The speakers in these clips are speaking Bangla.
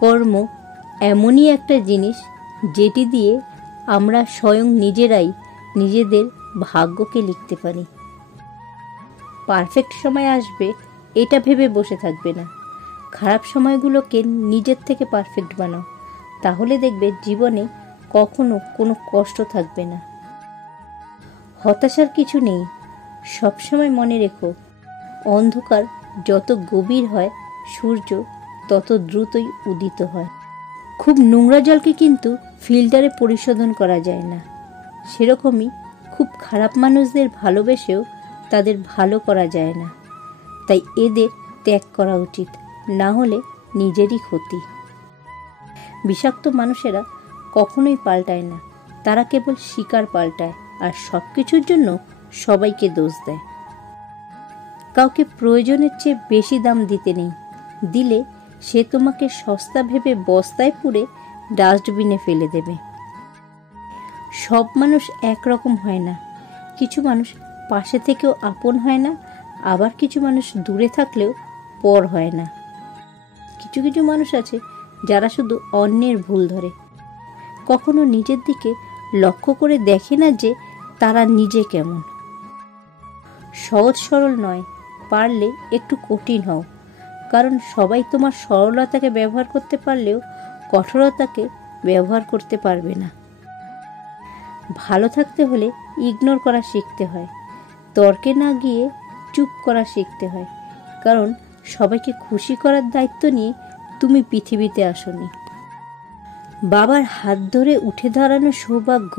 কর্ম এমনই একটা জিনিস যেটি দিয়ে আমরা স্বয়ং নিজেরাই নিজেদের ভাগ্যকে লিখতে পারি। পারফেক্ট সময় আসবে এটা ভেবে বসে থাকবে না, খারাপ সময়গুলোকে নিজের থেকে পারফেক্ট বানাও, তাহলে দেখবে জীবনে কখনো কোনো কষ্ট থাকবে না। হতাশার কিছু নেই, সবসময় মনে রেখো অন্ধকার যত গভীর হয় সূর্য তত দ্রুতই উদিত হয়। খুব নোংরা জলকে কিন্তু ফিল্টারে পরিশোধন করা যায় না, সেরকমই খুব খারাপ মানুষদের ভালোবেসেও তাদের ভালো করা যায় না। তাই এদের ত্যাগ করা উচিত, না হলে নিজেরই ক্ষতি। বিষাক্ত মানুষেরা কখনোই পাল্টায় না, তারা কেবল শিকার পাল্টায় আর সব কিছুর জন্য সবাইকে দোষ দেয়। কাউকে প্রয়োজনের চেয়ে বেশি দাম দিতে নেই, দিলে সে তোমাকে সস্তা ভেবে বস্তায় পুরে ডাস্টবিনে ফেলে দেবে। সব মানুষ একরকম হয় না, কিছু মানুষ পাশে থেকেও আপন হয় না, আবার কিছু মানুষ দূরে থাকলেও পর হয় না। কিছু কিছু মানুষ আছে যারা শুধু অন্যের ভুল ধরে, কখনো নিজের দিকে লক্ষ্য করে দেখে না যে তারা নিজে কেমন। সহজ সরল নয়, পারলে একটু কঠিন হও, কারণ সবাই তোমার সরলতাকে ব্যবহার করতে পারলেও কঠোরতাকে ব্যবহার করতে পারবে না। ভালো থাকতে হলে ইগনোর করা শিখতে হয়, তর্কে না গিয়ে চুপ করা শিখতে হয়, কারণ সবাইকে খুশি করার দায়িত্ব নিয়ে তুমি পৃথিবীতে আসোনি। বাবার হাত ধরে উঠে দাঁড়ানো সৌভাগ্য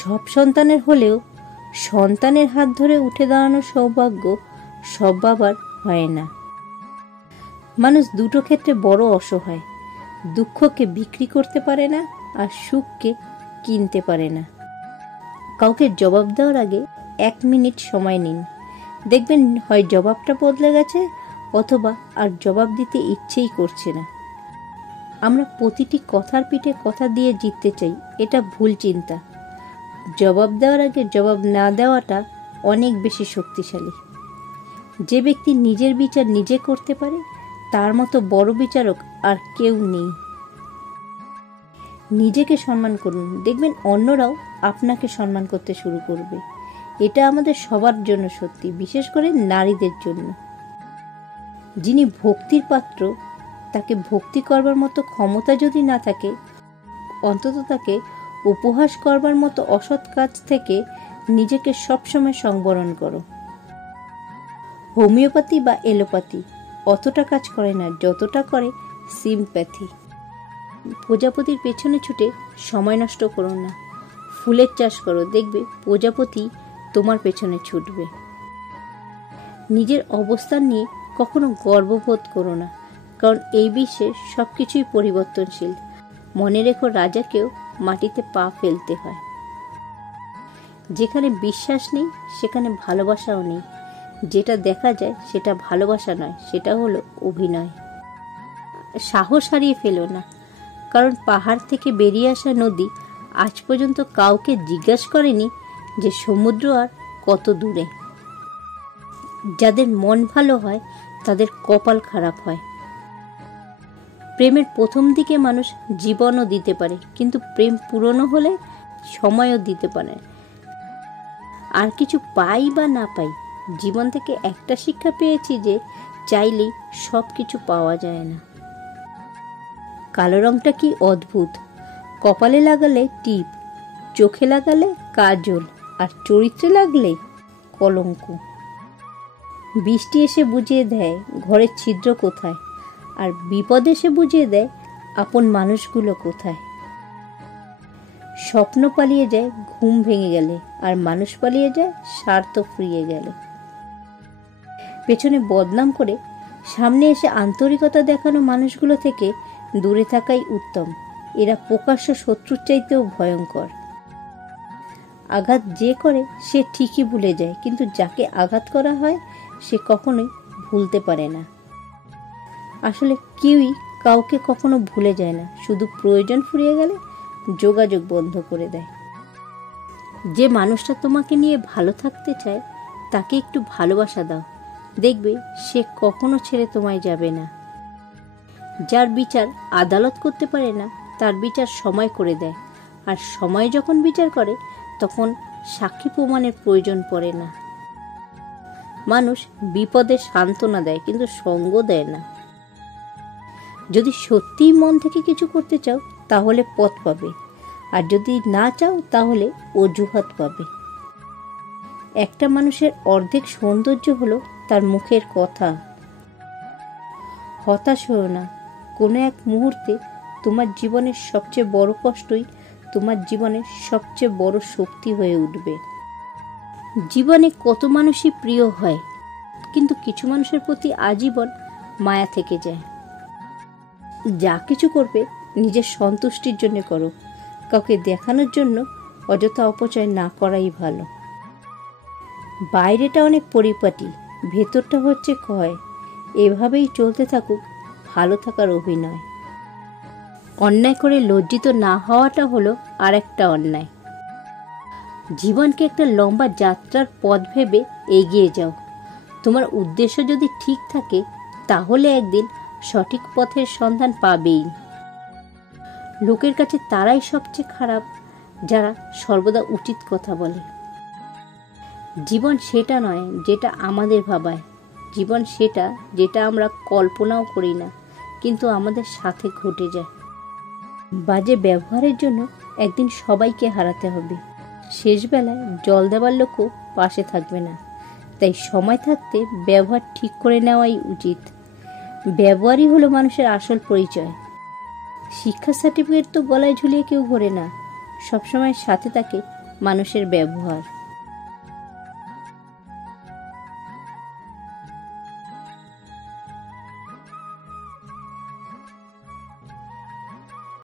সব সন্তানের হলেও সন্তানের হাত ধরে উঠে দাঁড়ানো সৌভাগ্য সব বাবার হয় না। মানুষ দুটো ক্ষেত্রে বড় অসহায়, দুঃখকে বিক্রি করতে পারে না আর সুখকে কিনতে পারে না। কাউকে জবাব দেওয়ার আগে 1 মিনিট সময় নিন, দেখবেন হয় জবাবটা বদলে গেছে অথবা আর জবাব দিতে ইচ্ছেই করছে না। আমরা প্রতিটি কথার পিঠে কথা দিয়ে জিততে চাই, এটা ভুল চিন্তা। জবাব দেওয়ার আগে জবাব না দেওয়াটা অনেক বেশি শক্তিশালী। যে ব্যক্তি নিজের বিচার নিজে করতে পারে তার মতো বড় বিচারক আর কেউ নেই। নিজেকে সম্মান করুন, দেখবেন অন্যরাও আপনাকে সম্মান করতে শুরু করবে। এটা আমাদের সবার জন্য সত্যি, বিশেষ করে নারীদের জন্য। যিনি ভক্তির পাত্র তাকে ভক্তি করবার মতো ক্ষমতা যদি না থাকে, অন্তত তাকে উপহাস করবার মতো অসৎ কাজ থেকে নিজেকে সবসময় সংবরণ করো। হোমিওপ্যাথি বা এলোপ্যাথি অতটা কাজ করে না যতটা করে সিম্প্যাথি। প্রজাপতির পেছনে ছুটে সময় নষ্ট করো না, ফুলের চাষ করো, দেখবে প্রজাপতি তোমার পেছনে ছুটবে। নিজের অবস্থান নিয়ে কখনো গর্ববোধ করো না, কারণ এই বিশ্বে সবকিছুই পরিবর্তনশীল। মনে রেখো রাজাকেও মাটিতে পা ফেলতে হয়। যেখানে বিশ্বাস নেই সেখানে ভালোবাসাও নেই। যেটা দেখা যায় সেটা ভালোবাসা নয়, সেটা হলো অভিনয়। সাহস হারিয়ে ফেলো না, কারণ পাহাড় থেকে বেরিয়ে আসা নদী আজ পর্যন্ত কাউকে জিজ্ঞাসা করেনি যে সমুদ্র আর কত দূরে। যাদের মন ভালো হয় তাদের কপাল খারাপ হয়। প্রেমের প্রথম দিকে মানুষ জীবনও দিতে পারে, কিন্তু প্রেম পুরনো হলে সময়ও দিতে পারে। আর কিছু পাই বা না পাই, জীবন থেকে একটা শিক্ষা পেয়েছি যে চাইলেই সব কিছু পাওয়া যায় না। কালো রংটা কি অদ্ভুত, কপালে লাগালে টিপ, চোখে লাগালে কাজল, আর চরিত্রে লাগলে কলঙ্ক। বৃষ্টি এসে বুঝিয়ে দেয় ঘরের ছিদ্র কোথায়, আর বিপদ এসে বুঝিয়ে দেয় আপন মানুষগুলো কোথায়। স্বপ্ন পালিয়ে যায় ঘুম ভেঙে গেলে, আর মানুষ পালিয়ে যায় স্বার্থ ফুরিয়ে গেলে। পেছনে বদনাম করে সামনে এসে আন্তরিকতা দেখানো মানুষগুলো থেকে দূরে থাকাই উত্তম। এরা প্রকাশ্য শত্রুর চাইতেও ভয়ঙ্কর। আঘাত যে করে সে ঠিকই ভুলে যায়, কিন্তু যাকে আঘাত করা হয় সে কখনোই ভুলতে পারে না। আসলে কেউই কাউকে কখনো ভুলে যায় না, শুধু প্রয়োজন ফুরিয়ে গেলে যোগাযোগ বন্ধ করে দেয়। যে মানুষটা তোমাকে নিয়ে ভালো থাকতে চায় তাকে একটু ভালোবাসা দাও, দেখবে সে কখনো ছেড়ে তোমায় যাবে না। যার বিচার আদালত করতে পারে না, তার বিচার সময় করে দেয়। আর সময় যখন বিচার করে, তখন সাক্ষী প্রমাণের প্রয়োজন পড়ে না। মানুষ বিপদে সান্ত্বনা দেয়, কিন্তু সঙ্গ দেয় না। যদি সত্যিই মন থেকে কিছু করতে চাও, তাহলে পথ পাবে, আর যদি না চাও, তাহলে অজুহাত পাবে। একটা মানুষের অর্ধেক সৌন্দর্য হলো তার মুখের কথা। হতাশ হও না, কোনো এক মুহূর্তে তোমার জীবনের সবচেয়ে বড় কষ্টই তোমার জীবনের সবচেয়ে বড় শক্তি হয়ে উঠবে। জীবনে কত মানুষই প্রিয় হয়, কিন্তু কিছু মানুষের প্রতি আজীবন মায়া থেকে যায়। যা কিছু করবে নিজের সন্তুষ্টির জন্য করো, কাউকে দেখানোর জন্য অযথা অপচয় না করাই ভালো। বাইরেটা অনেক পরিপাটি, ভেতরটা হচ্ছে ক্ষয়। এভাবেই চলতে থাকুক ভালো থাকার অভিনয়। অন্যায় করে লজ্জিত না হওয়াটা হলো আর একটা অন্যায়। জীবনকে একটা লম্বা যাত্রার পথ ভেবে এগিয়ে যাও। তোমার উদ্দেশ্য যদি ঠিক থাকে, তাহলে একদিন সঠিক পথের সন্ধান পাবেই। লোকের কাছে তারাই সবচেয়ে খারাপ, যারা সর্বদা উচিত কথা বলে। জীবন সেটা নয় যেটা আমাদের ভাবায়, জীবন সেটা যেটা আমরা কল্পনাও করি না, কিন্তু আমাদের সাথে ঘটে যায়। বাজে ব্যবহারের জন্য একদিন সবাইকে হারাতে হবে। শেষবেলায় জল দেওয়ার লোকও পাশে থাকবে না। তাই সময় থাকতে ব্যবহার ঠিক করে নেওয়াই উচিত। ব্যবহারই হলো মানুষের আসল পরিচয়। শিক্ষা সার্টিফিকেট তো গলায় ঝুলিয়ে কেউ ঘোরে না, সবসময় সাথে থাকে মানুষের ব্যবহার।